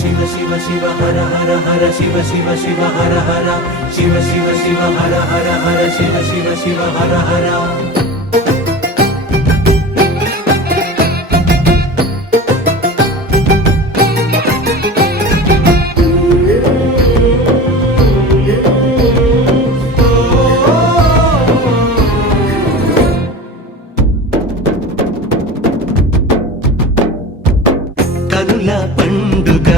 శివ శివ శివ హర హర హర శివ శివ శివ హర హర శివ శివ శివ హర హర హర శివ శివ శివ హర హర కనుల పండుగ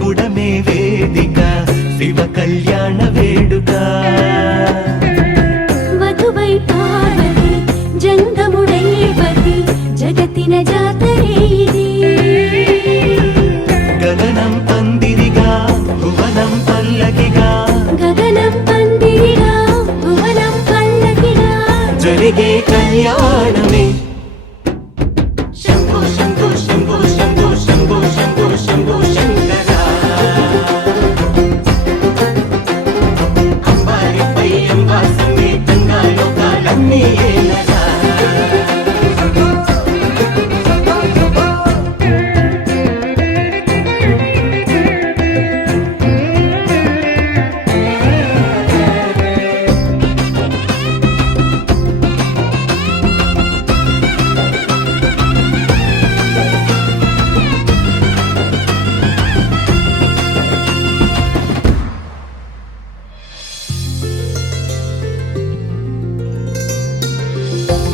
పుడమే వేదిక శివ కళ్యాణ వేడుక మధువై పార్వతి జంగముడైపతి జగతిన జాతరే ఇది గగనం పందిరిగా భువనం పల్లకిగా గగనం పందిరిగా భువనం పల్లకిగా జరిగే కళ్యాణమే శంభో శంభో శంభో శంభో శంభో శంభో శంభో శంకర అంబారిపై అంబా సమేతంగా లోకాలన్నీ ఏలరా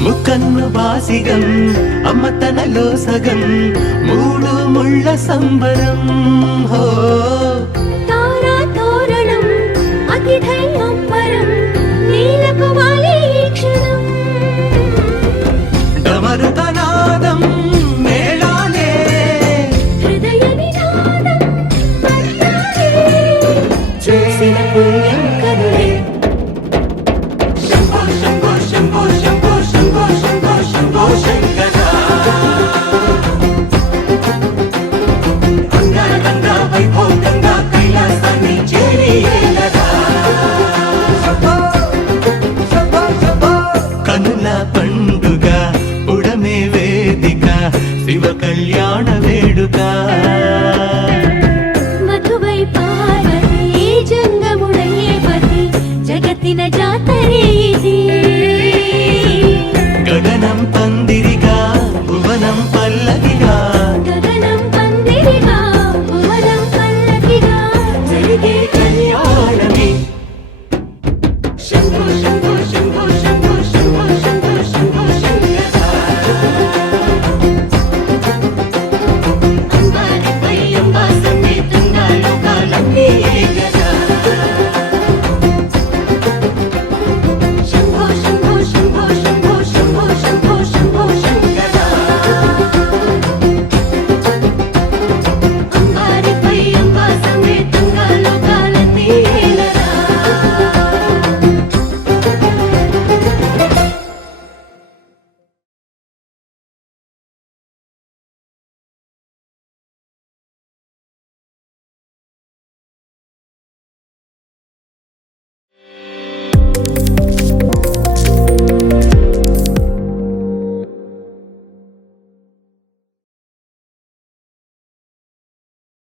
ముక్కన్ను బాసిగం అమ్మ తనలో సగం మూడు ముళ్ళ సంబరం హో